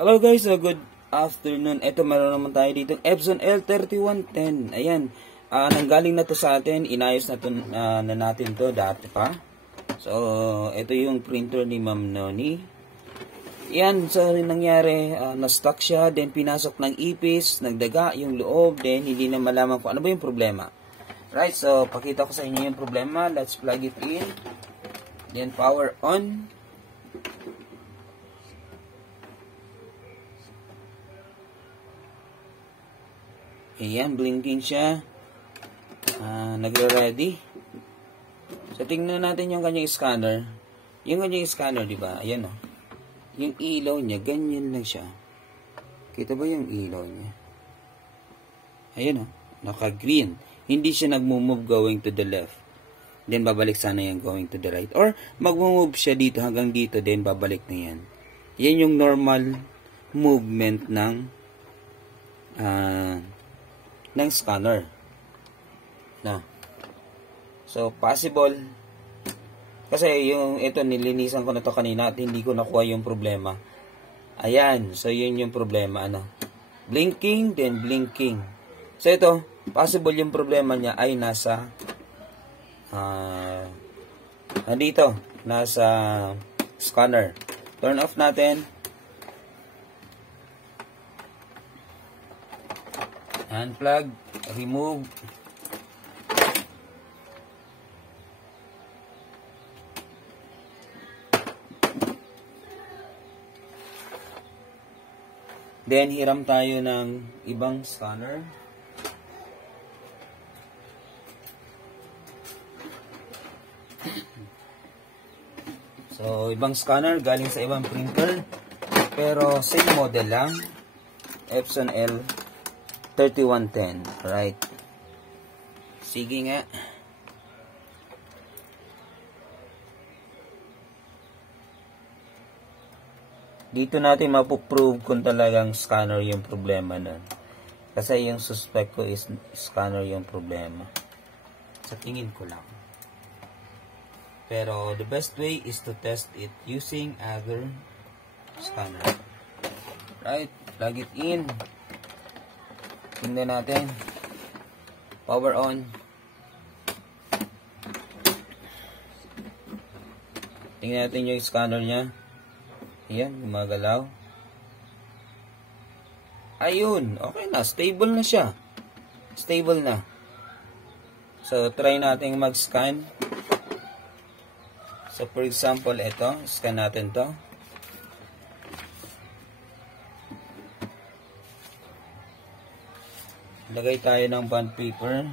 Hello guys, good afternoon. Ito meron naman tayo dito Epson L3110. Ayan, nanggaling na to sa atin. Inayos na, to, na natin to dati pa. So, ito yung printer ni Ma'am Noni. Yan, so rin nangyari, na-stuck siya, then pinasok ng ipis, nagdaga yung loob, then hindi na malaman kung ano ba yung problema. Right, so pakita ko sa inyo yung problema. Let's plug it in. Then power on. Ayan, blinking siya. Nagre-ready. So, tingnan natin yung kanyang scanner. Yung kanyang scanner, di ba? Ayan, o. Yung ilaw niya, ganyan lang siya. Kita ba yung ilaw niya? Ayan, o. Naka-green. Hindi siya nag-move going to the left. Then, babalik sana yung going to the right. Or, mag-move siya dito hanggang dito, then babalik na yan. Yan yung normal movement ng scanner. Na. So, possible. Kasi yung ito, nilinisan ko na to kanina at hindi ko nakuha yung problema. Ayan. So, yun yung problema. Ano? Blinking, then blinking. So, ito, possible yung problema niya ay nasa dito. Nasa scanner. Turn off natin. Unplug, remove. Then, hiram tayo ng ibang scanner. So, ibang scanner galing sa ibang printer. Pero, same model lang. Epson L3110. Right. Sige nga. Dito natin mapuprove kung talagang scanner yung problema nun. Kasi yung suspect ko is scanner yung problema. Sa tingin ko lang. Pero the best way is to test it using other scanner. Right. Plug it in. Tingnan natin. Power on. Tingnan natin yung scanner niya. Ayan, gumagalaw. Ayun, okay na. Stable na siya. Stable na. So, try natin mag-scan. So, for example, ito. Scan natin to. Lagay tayo ng bond paper.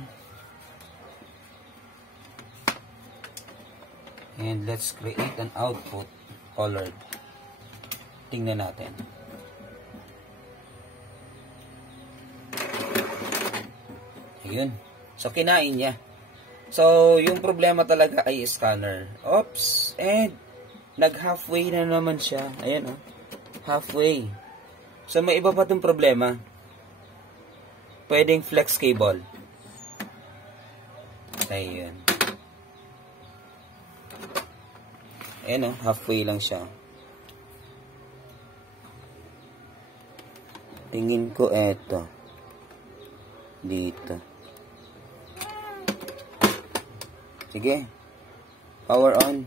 And let's create an output colored. Tingnan natin. Ayun. So, kinain niya. So, yung problema talaga ay scanner. Oops. And, nag-halfway na naman siya. Ayan, oh. Halfway. So, may iba pa itong problema. Pwedeng flex cable. Ayun. Ayan, oh. Halfway lang siya. Tingin ko eto. Dito. Sige. Power on.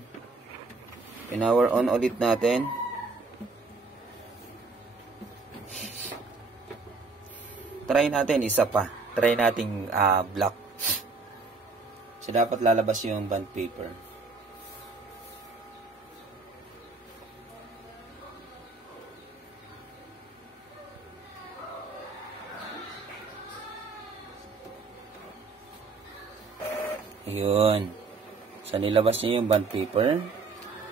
Pinower on ulit natin. Try natin isa pa. Try nating block. So, dapat lalabas yung bond paper. Ayun. So, nilabas niyo yung bond paper.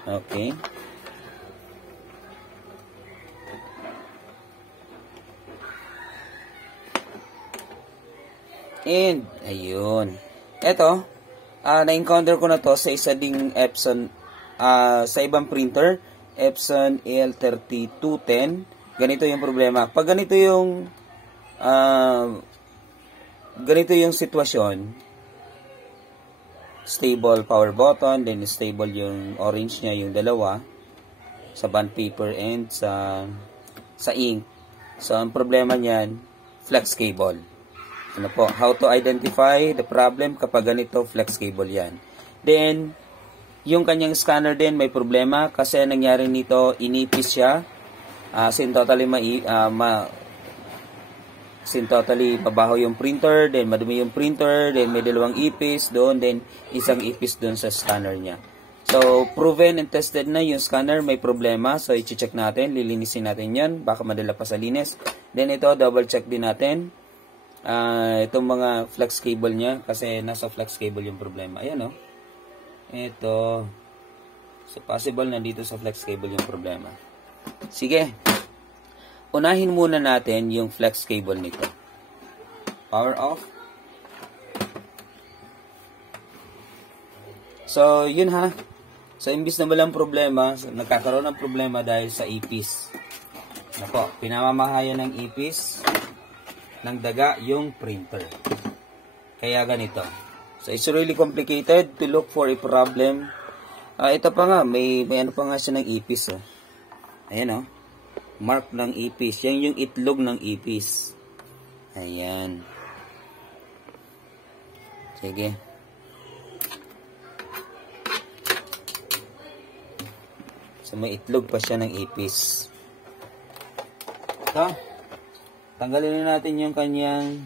Okay. And, ayun. Ito, na-encounter ko na to sa isa ding Epson, sa ibang printer, Epson L3210. Ganito yung problema. Pag ganito yung sitwasyon, stable power button, then stable yung orange niya, yung dalawa, sa bond paper and sa sa ink. So, ang problema niyan, flex cable. Ano po? How to identify the problem kapag ganito, flex cable yan. Then, yung kanyang scanner din may problema kasi nangyari nito, inipis siya. Totally mabaho yung printer, then madumi yung printer, then may dalawang ipis doon, then isang ipis doon sa scanner niya. So, proven and tested na yung scanner may problema. So, i-check natin, lilinisin natin yan, baka madala pa sa linis. Then ito, double check din natin itong mga flex cable niya kasi nasa flex cable yung problema. Ayan o. Ito. So, possible nandito sa flex cable yung problema. Sige. Unahin muna natin yung flex cable nito. Power off. So, yun ha. So, imbis na walang problema, nagkakaroon ng problema dahil sa ipis. Nako, pinamamahayan ng ipis ng daga yung printer. Kaya ganito. So, it's really complicated to look for a problem. Ito pa nga, may ano pa nga siya ng ipis. Oh. Ayan oh. Mark ng ipis. Yan yung itlog ng ipis. Ayan. Sige. So, may itlog pa siya ng ipis. Ito. Tanggalin na natin yung kanyang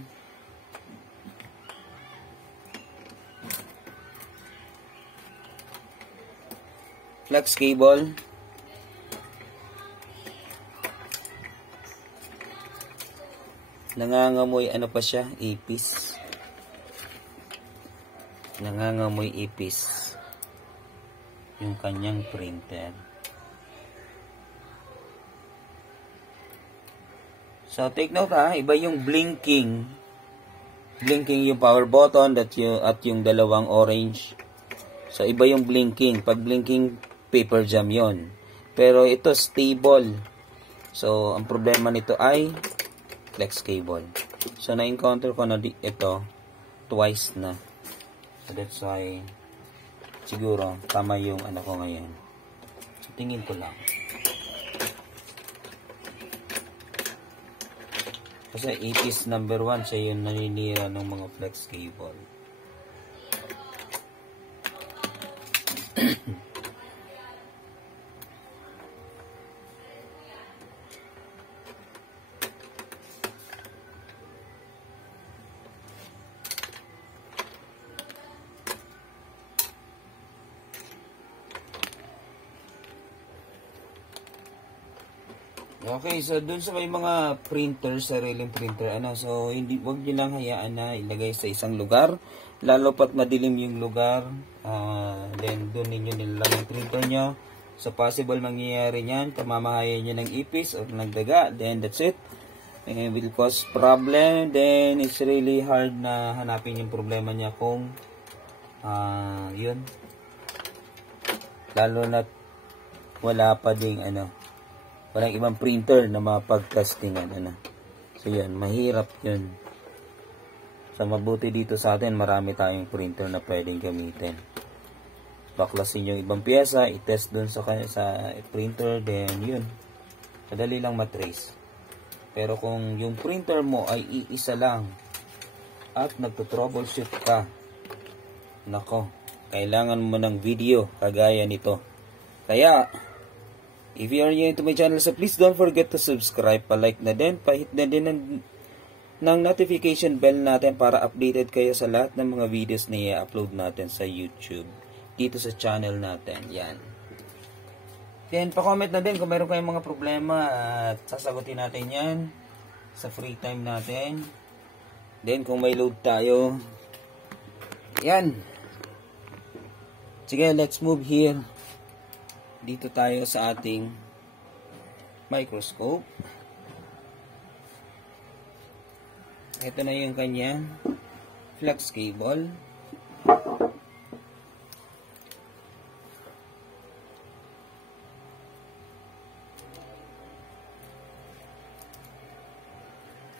flex cable. Nangangamoy ano pa siya? Ipis. Nangangamoy ipis yung kanyang printer. So, take note ha, iba yung blinking. Blinking yung power button at yung dalawang orange. So, iba yung blinking. Pag blinking, paper jam yon. Pero ito, stable. So, ang problema nito ay flex cable. So, na-encounter ko na ito twice na. So, that's why siguro, tama yung ano ko ngayon. So, tingin ko lang. Kasi ipis number 1 siya yung naninira ng mga flex cable. Okay, so dun sa may mga printer, sariling printer, so wag niyo lang hayaan na ilagay sa isang lugar, lalo pat madilim yung lugar, then dun ninyo nilalagay yung printer nyo. So possible mangyayari niyan, pamamahayan niyo ng ipis o ng daga, then that's it. And will cause problem, then it's really hard na hanapin yung problema niya kung yun. Lalo na wala pa ding walang ibang printer na mapag-testingan. So, yan. Mahirap yun. So, mabuti dito sa atin, marami tayong printer na pwedeng gamitin. Baklasin yung ibang pyesa, i-test dun sa printer, then yun. Madali lang matrace. Pero kung yung printer mo ay iisa lang at nagto-troubleshoot ka, nako, kailangan mo ng video kagaya nito. Kaya, if you are new to my channel, so please don't forget to subscribe, pa-like na din, pa-hit na din ng notification bell natin para updated kayo sa lahat ng mga videos na i-upload natin sa YouTube, dito sa channel natin. Yan. Then, pa-comment na din kung meron kayong mga problema at sasagutin natin yan sa free time natin. Then, kung may load tayo, yan. Sige, let's move here. Dito tayo sa ating microscope. Ito na yung kanyang flex cable.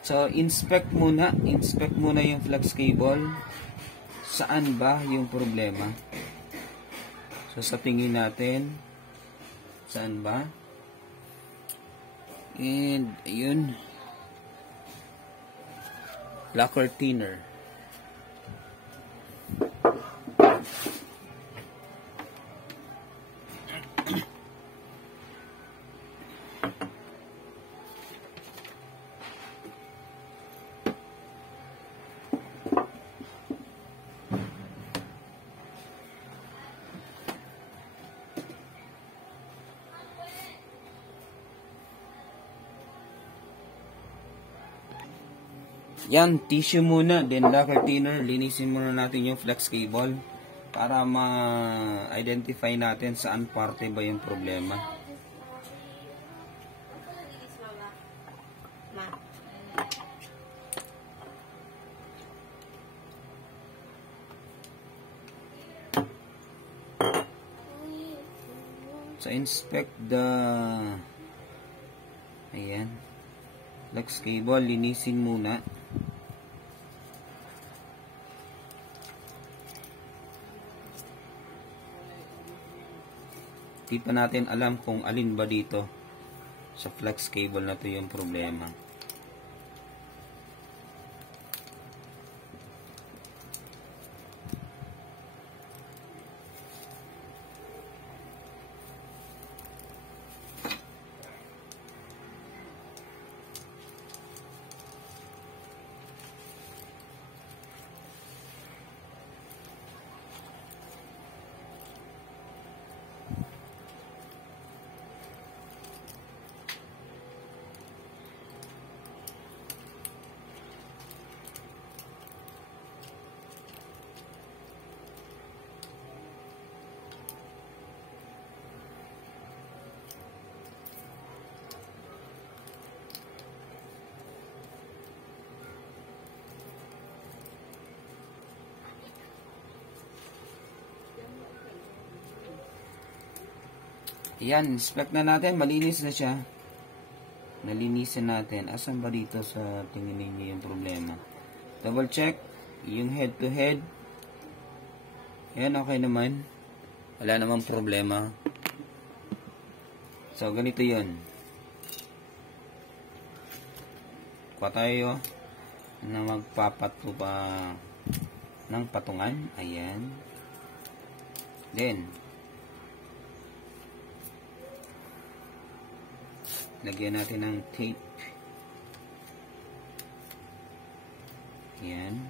So, inspect muna yung flex cable. Saan ba yung problema? So, sa tingin natin, saan ba? And ayun, lacquer thinner. Yan, tissue muna, then lacquer thinner. Linisin muna natin yung flex cable para ma-identify natin saan parte ba yung problema. So, inspect the ayan, flex cable, linisin muna. Di pa natin alam kung alin ba dito sa flex cable na to yung problema. Ayan, inspect na natin. Malinis na siya. Nalinisin natin. Asan ba dito sa tingin ninyo yung problema? Double check. Yung head to head. Ayan, okay naman. Wala namang problema. So, ganito yun. Kuha tayo na magpapato pa ng patungan. Ayan. Then, lagyan natin ng tape. Ayan.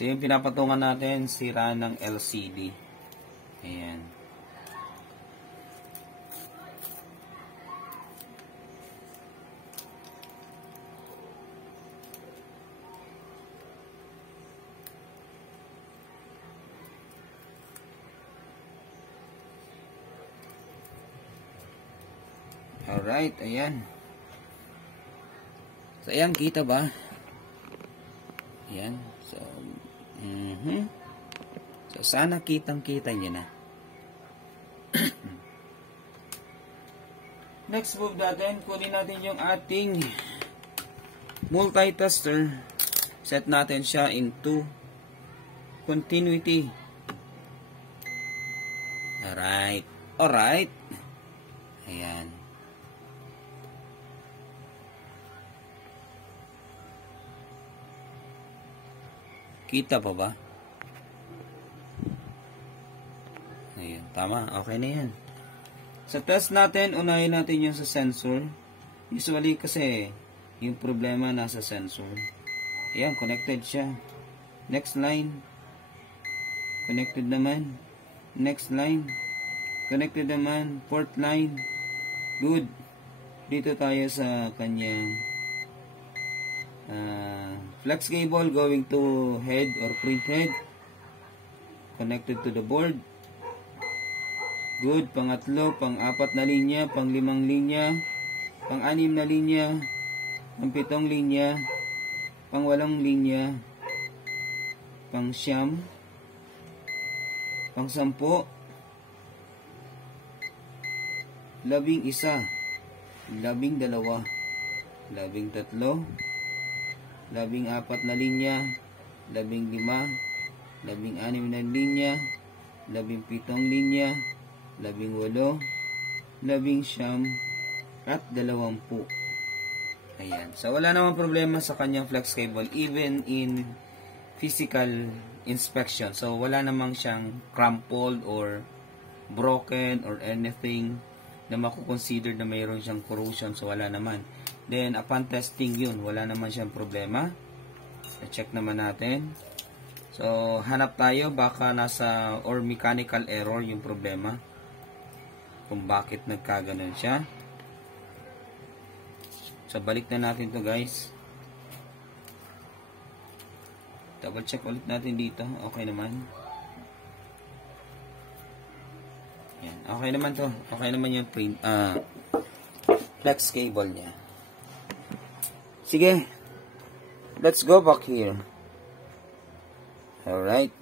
So, yung pinapatungan natin, sira ng LCD. Ayan. Alright, ayan. So, ayan, kita ba? Ayan. So, so sana kitang-kita nyo na. Next move natin, kunin natin yung ating multi-tester. Set natin siya into continuity. Alright. Alright. Ayan. Kita pa ba? Ayan, tama. Okay na yan. Sa test natin, unahin natin yung sa sensor. Usually kasi, yung problema nasa sensor. Ayan, connected siya. Next line. Connected naman. Next line. Connected naman. Fourth line. Good. Dito tayo sa kanyang flex cable going to head or print head. Connected to the board. Good. Pangatlo, pang-apat na linya, pang-limang linya, pang-anim na linya, pang-pitong linya, pang-walong linya, pang-siyam, pang-sampo, 11, 12, 13, 14 na linya, 15, 16 na linya, 17 linya, 18, 19, at 20. Ayan. So, wala namang problema sa kanyang flex cable even in physical inspection. So, wala namang siyang crumpled or broken or anything na makukonsider na mayroon siyang corrosion. So, wala naman. Then, upon testing yun, wala naman siyang problema. I-check naman natin. So, hanap tayo. Baka nasa or mechanical error yung problema. Kung bakit nagkaganon siya. So, balik na natin to guys. Double check ulit natin dito. Okay naman. Yan. Okay naman to. Okay naman yung flex cable niya. Sige. Let's go back here. Alright.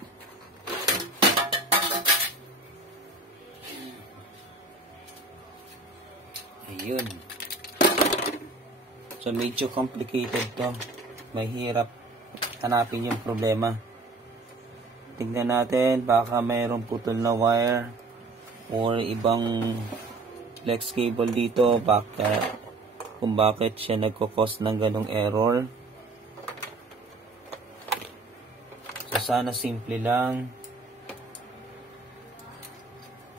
Ayun. So, medyo complicated to. Mahirap hanapin yung problema. Tingnan natin. Baka mayroong putol na wire or ibang flex cable dito. Baka kung bakit siya nagkakos ng ganong error. So, sana simple lang.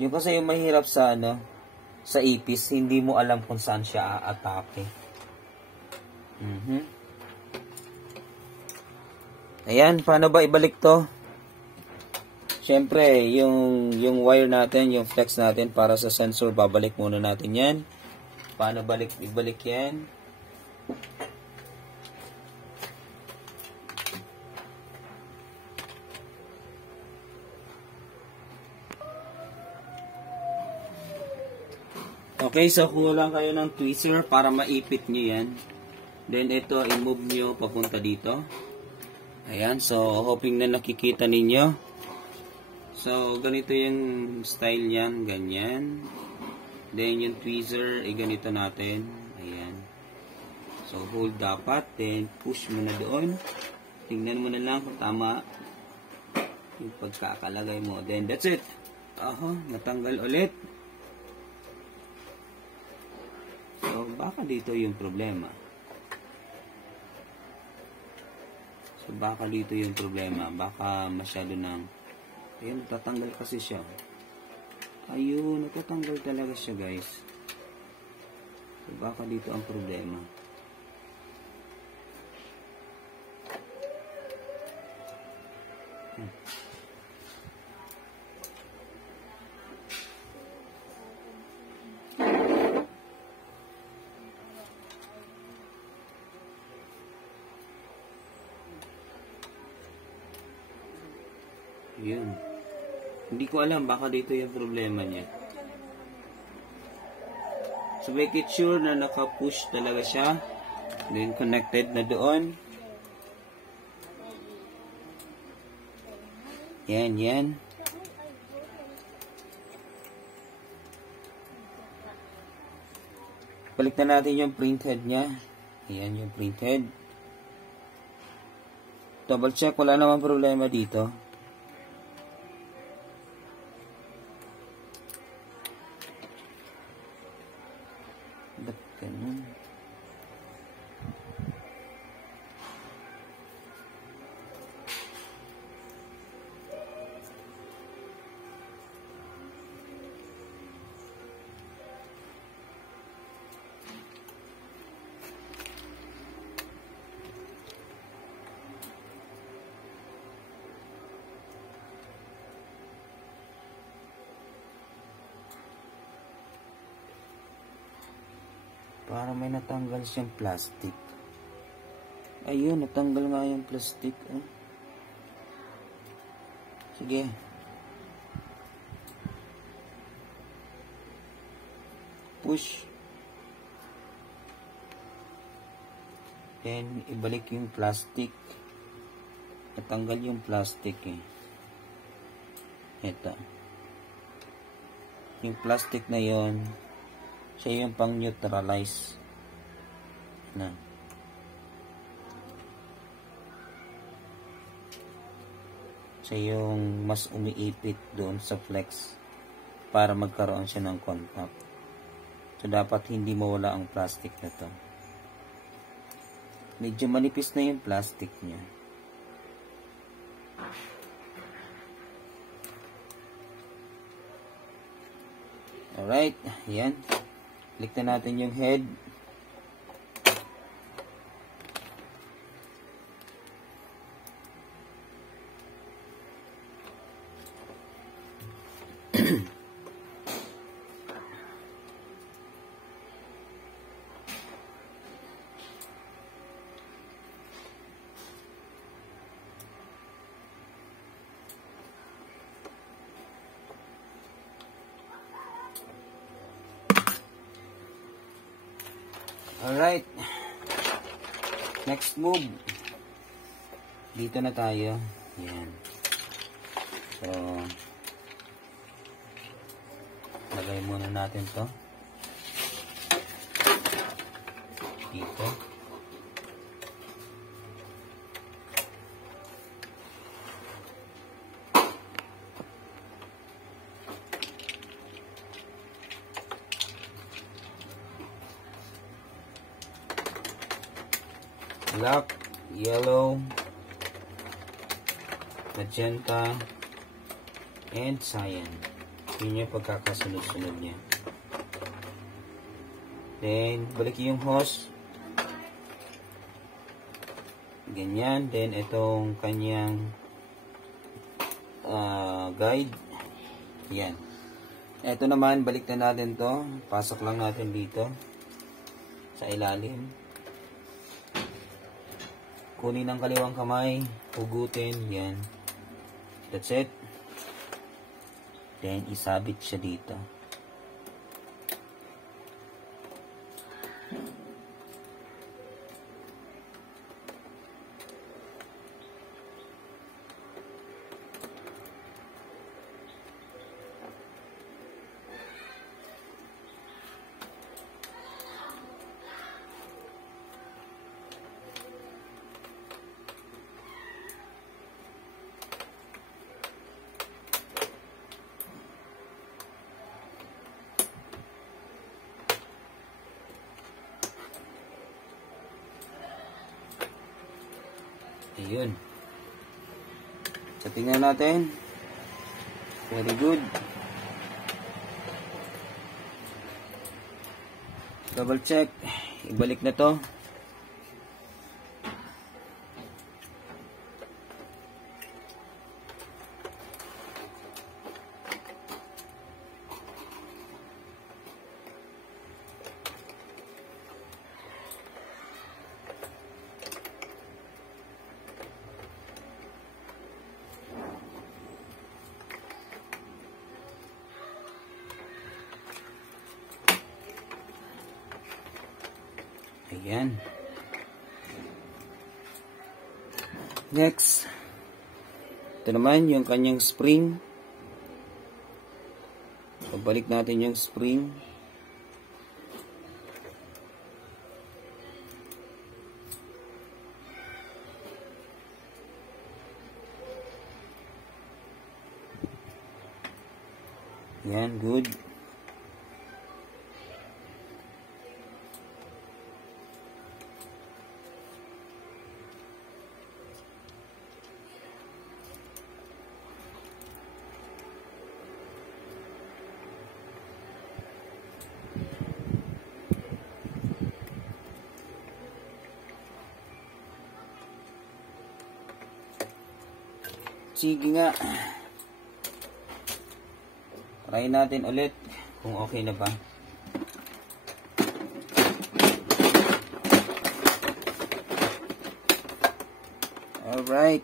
Yung kasi yung mahirap sa sa ipis, hindi mo alam kung saan siya aatake. Ayan, paano ba ibalik to? Siyempre, yung wire natin, yung flex natin para sa sensor, babalik muna natin yan. Paano ibalik yan? Okay, so kuha lang kayo ng tweezer para maipit nyo yan. Then ito, i-move nyo papunta dito. Ayan, so hoping na nakikita ninyo. So, ganito yung style niyan, ganyan. Then yung tweezer, ganito natin. Ayan. So, hold dapat, then push mo na doon. Tingnan mo na lang kung tama yung pagkakalagay mo. Then that's it. Natanggal ulit. So, baka dito yung problema. Baka masyado ng ayun, tatanggal kasi siya. Ayun, natatanggal talaga siya guys. So, baka dito ang problema. Yun. Hindi ko alam, baka dito yung problema niya. So, make it sure na naka-push talaga siya. Then, connected na doon. Yan. Balik na natin yung printhead niya. Ayan yung printhead. Double check, wala namang problema dito. Ganun. Para may natanggal siyang plastic. Ayun, natanggal nga yung plastic. Sige. push. Then, ibalik yung plastic. Natanggal yung plastic eh. Ito. Yung plastic na yon, siya yung pang neutralize na. Siya yung mas umiipit doon sa flex para magkaroon siya ng contact. So, dapat hindi mawala ang plastic na to. Medyo manipis na yung plastic niya. Alright, ayan. Click na natin yung head. Alright. Next move. Dito na tayo. Yan. So, lagay muna natin to. Dito. Black, yellow, magenta, and cyan. Yun yung pagkakasunod-sunod niya. Then, balik yung hose. Ganyan. Then, itong kanyang guide. Yan. Ito naman, balik na natin to. Pasok lang natin dito sa ilalim. Kunin ang kaliwang kamay, hugutin, yan. That's it. Then, isabit siya dito. Ayun. So, tingnan natin. Very good. Double check. Ibalik na to. Ayan. Next. Ito naman yung kanyang spring. Pabalik natin yung spring. Ayan, good. Sige nga. Try natin ulit kung okay na ba. Alright.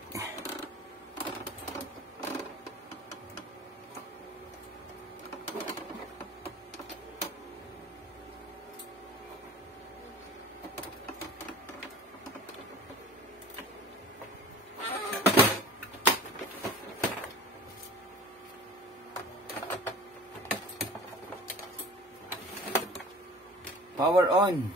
Power on.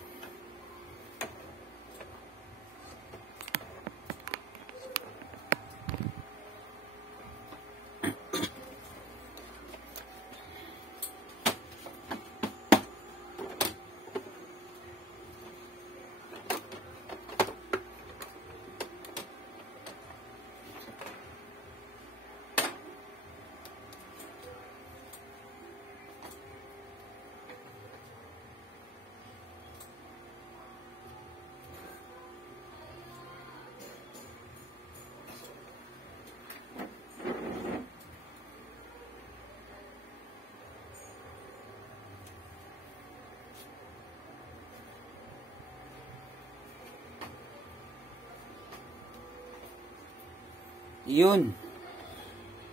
Yun.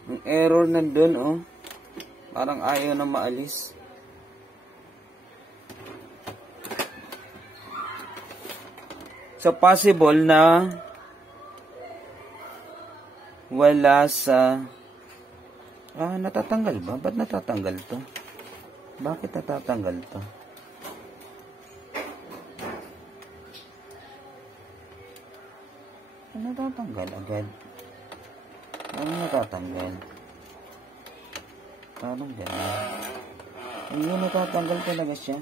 Yung error nandun, oh. Parang ayaw na maalis. So, possible na wala sa... natatanggal ba? Ba't natatanggal to? Bakit natatanggal to? Natatanggal agad. Ano natatanggal? Parang gano'n. Ayun, natatanggal talaga siya.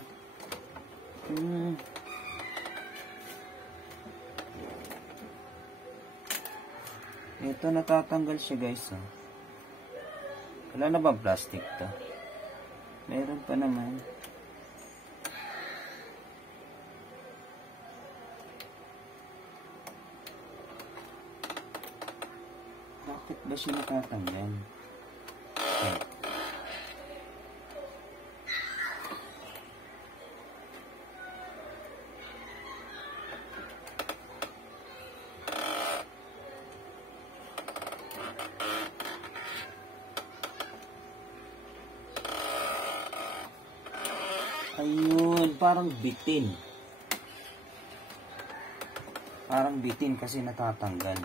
Ito, natatanggal siya, guys. Wala na ba plastic to? Meron pa naman. Bakit ba siya natatanggal? Okay. Ayun, parang bitin. Parang bitin kasi natatanggal.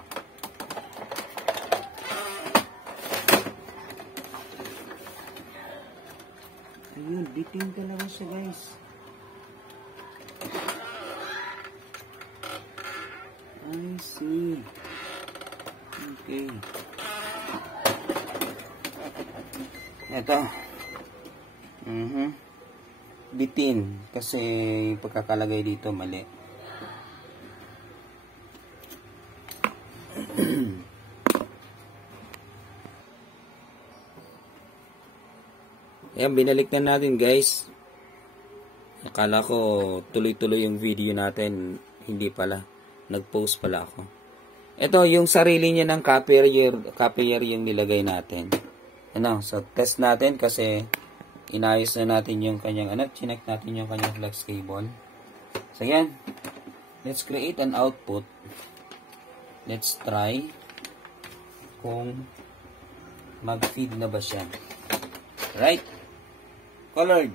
Ayun, bitin talaga siya, guys. I see. Okay. Ito. Bitin. Kasi yung pagkakalagay dito mali. Ayan, binalik na natin, guys. Akala ko tuloy-tuloy yung video natin. Hindi pala. Nag-post pala ako. Ito, yung sarili niya ng copier yung nilagay natin. Ano, so test natin kasi inayos na natin yung kanyang, chinek natin yung kanyang flex cable. So, yan. Let's create an output. Let's try kung mag-feed na ba siya. Right? Colored.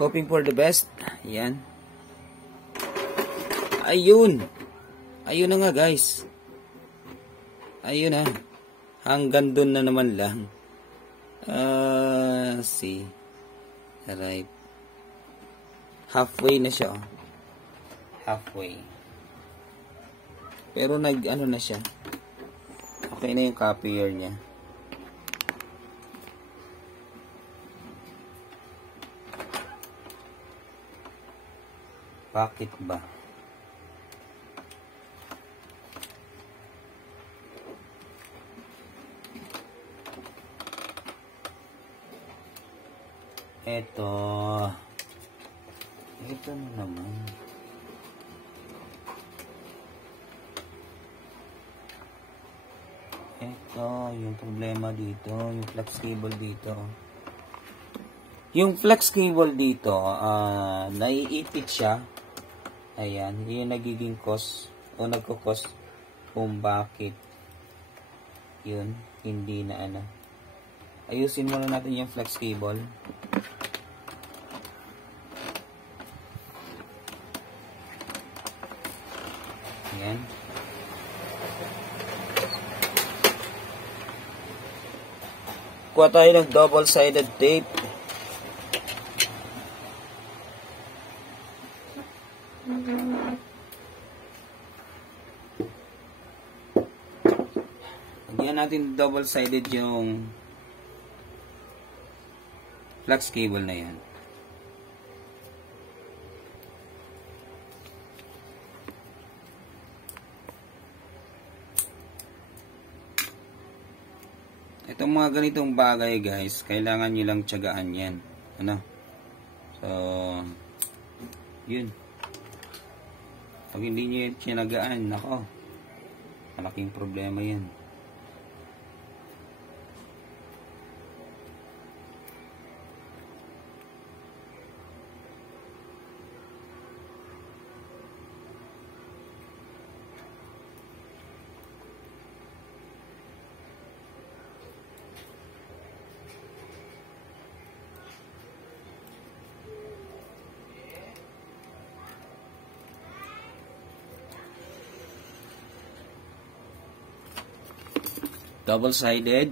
Hoping for the best. Yan. Ayun. Ayun na nga, guys. Ayun na. Hanggang dun na naman lang. See. Right. Halfway na siya. Halfway. Pero nag-ano na siya. Okay na yung copier niya. Bakit ba? Ito na naman. Ito, yung problema dito, yung flex cable dito. Yung flex cable dito, naiipit siya. Ayan, yun nagiging cause o nagkukos kung bakit yun, hindi na ayusin muna natin yung flex cable. Ayan. Kuha tayo ng double-sided tape. natin double-sided yung flux cable na yan. Itong mga ganitong bagay guys, kailangan nyo lang tiyagaan yan. Ano? So, yun. Pag hindi nyo yung tinagaan, nako, malaking problema yan. Double-sided.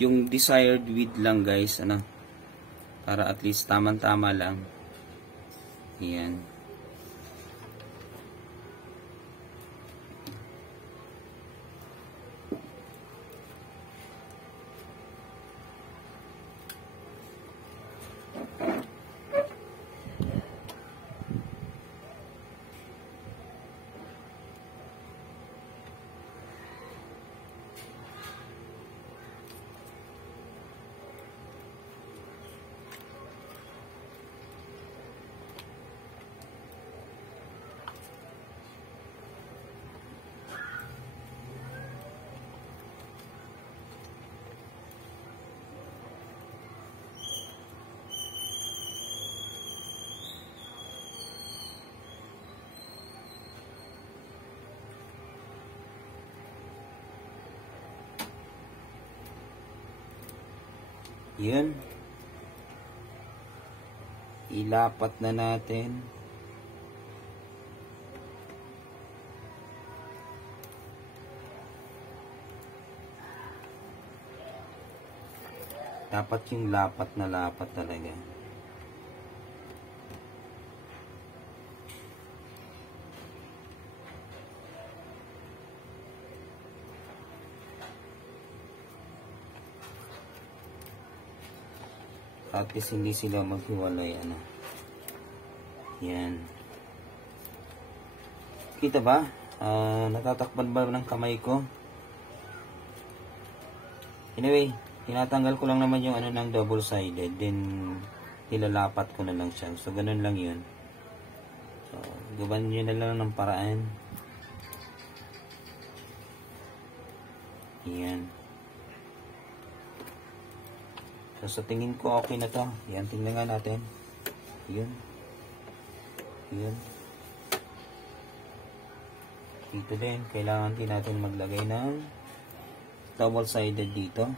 Yung desired width lang guys, ano? Para at least tamang-tama lang. Yan. Yun. Ilapat na natin. Dapat yung lapat na lapat talaga. At least hindi sila maghiwalay, ano. Yan. Kita ba? Natatakpan ba ng kamay ko? Anyway, tinatanggal ko lang naman yung ano ng double-sided. Then, nilalapat ko na lang siya. So, ganun lang yun. So, gawan nyo na lang ng paraan. Yan. So, sa tingin ko okay na to. Yan, tingnan nga natin. Yun. Yun. Dito din, kailangan din natin maglagay ng double-sided dito.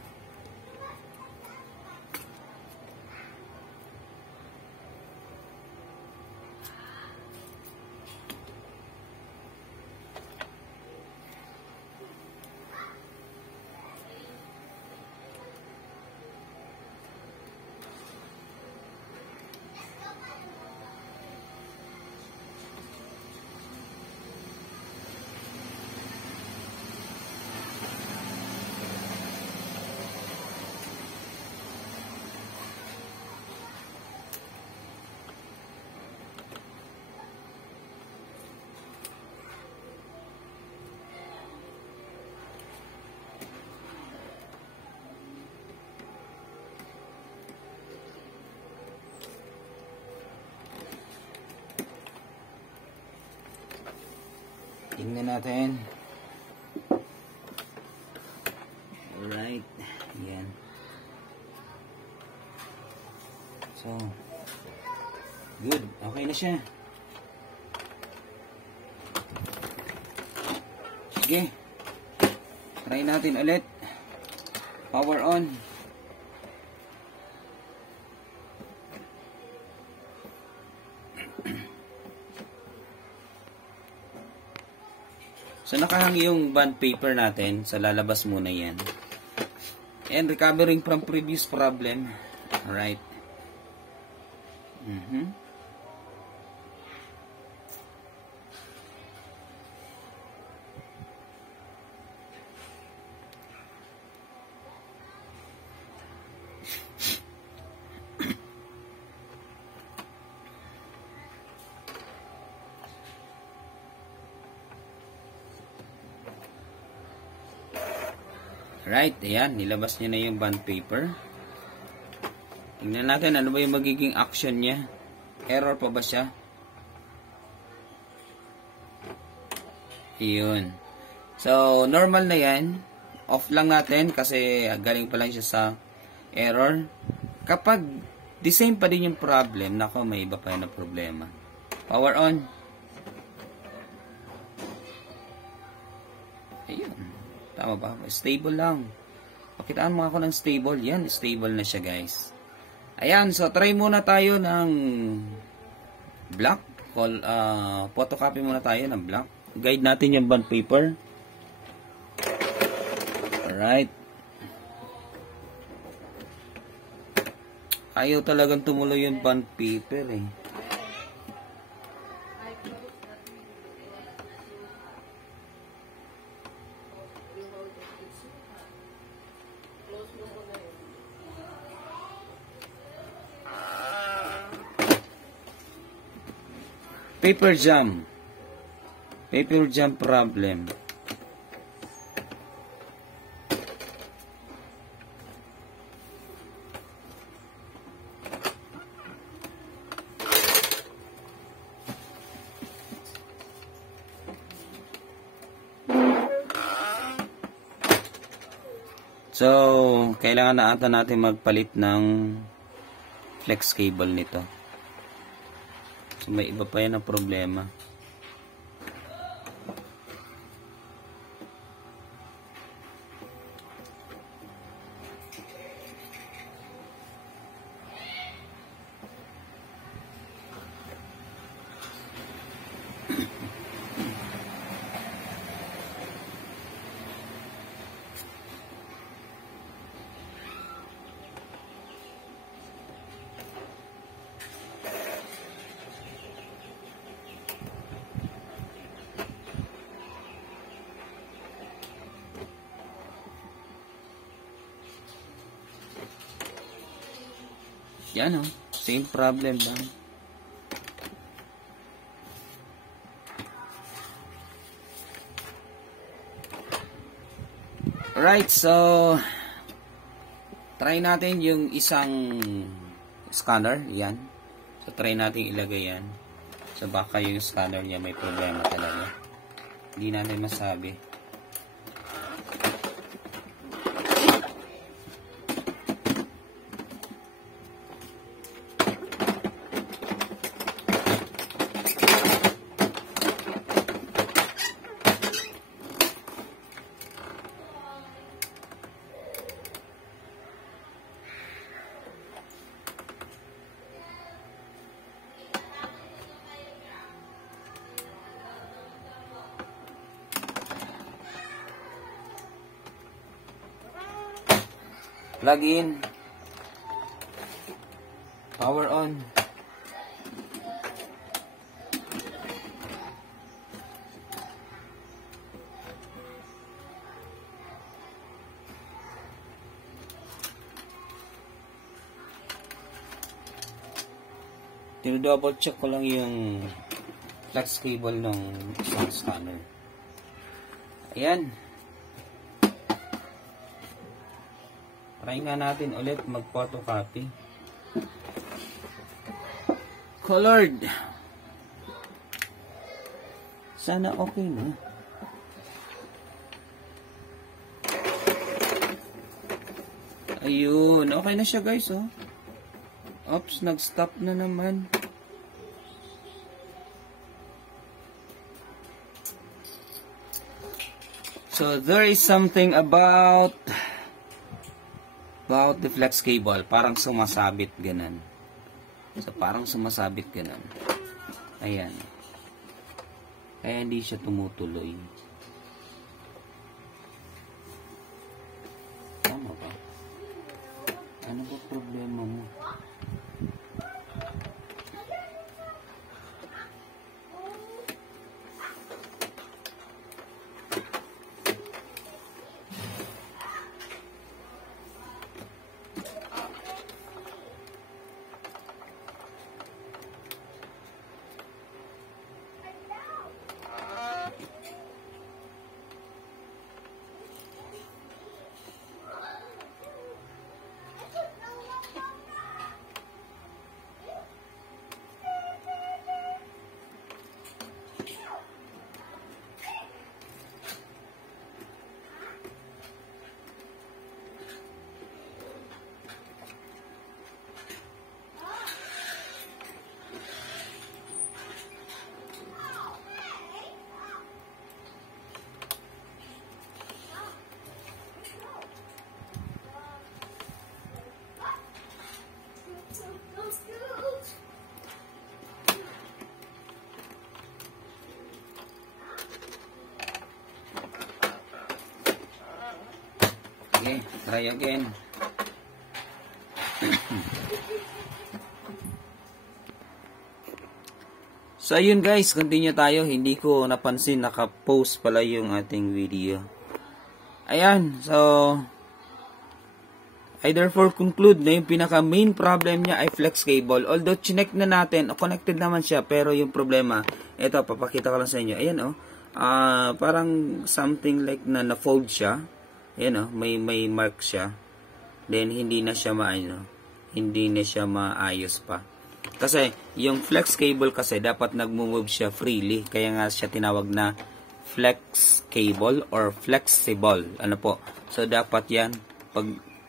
Tingnan natin. Alright. Yan. So, good. Okay na siya. Sige. Try natin ulit. Power on. So, nakahang yung bond paper natin. So, lalabas muna yan. And recovering from previous problem. Alright. Right, ayan, nilabas niya na yung bond paper. Tingnan natin ano ba yung magiging action niya. Error pa ba siya? Ayun. So, normal na yan. Off lang natin kasi galing pa lang siya sa error. Kapag the same pa din yung problem, nako, may iba pa yun na problema. Power on. Ayun. Tama ba? Stable lang. Pakitaan mo ako ng stable. Yan, stable na siya, guys. Ayan, so try muna tayo ng black. Photocopy muna tayo ng black. Guide natin yung bond paper. Alright. Ayaw talagang tumuloy yung bond paper eh. Paper jam. Paper jam problem. So, kailangan na ata natin magpalit ng flex cable nito. So, may iba pa yan na problema. Yan o, same problem lang. Right, so try natin yung isang scanner, yan. So try natin ilagay yan. So baka yung scanner niya may problema talaga. Hindi natin masabi. Plug in. Power on. Double check ko lang yung flex cable ng isang scanner. Ayan. Try nga natin ulit mag-photocopy. Colored. Sana okay na. Ayun. Okay na siya, guys, oh. Oops, nag-stop na naman. So, there is something about the flex cable. Parang sumasabit ganun. So, parang sumasabit ganun. Ayan. Kaya hindi siya tumutuloy. Tama ba? Ano ba problema mo? Sige, try again. So, ayun guys, continue tayo. Hindi ko napansin, naka-post pala yung ating video. Ayan, so, I therefore conclude na yung pinaka-main problem niya ay flex cable. Although, chinek na natin, connected naman siya, pero yung problema, ito, papakita ko lang sa inyo. Ayan, parang something like na-fold siya. Ayan, may mark siya. Then, hindi na siya maayos pa. Kasi, yung flex cable kasi, dapat nagmo-move siya freely. Kaya nga siya tinawag na flex cable or flexible. Ano po? So, dapat yan, pag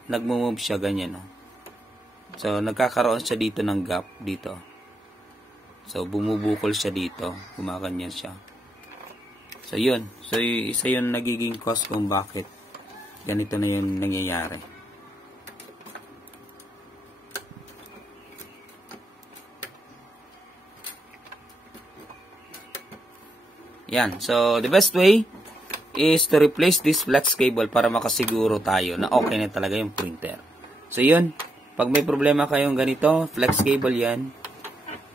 nagmo-move siya, ganyan. So, nagkakaroon siya dito ng gap, dito. So, bumubukol siya dito. Gumaganyan siya. So, yun. So, isa yun nagiging cause kung bakit ganito na yung nangyayari. Yan. So, the best way is to replace this flex cable para makasiguro tayo na okay na talaga yung printer. So, yun. Pag may problema kayong ganito, flex cable yan.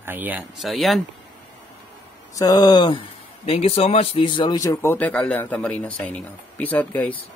Ayan. So, yan. So, thank you so much. This is always your Cotec Aldel Tamarino signing off. Peace out, guys.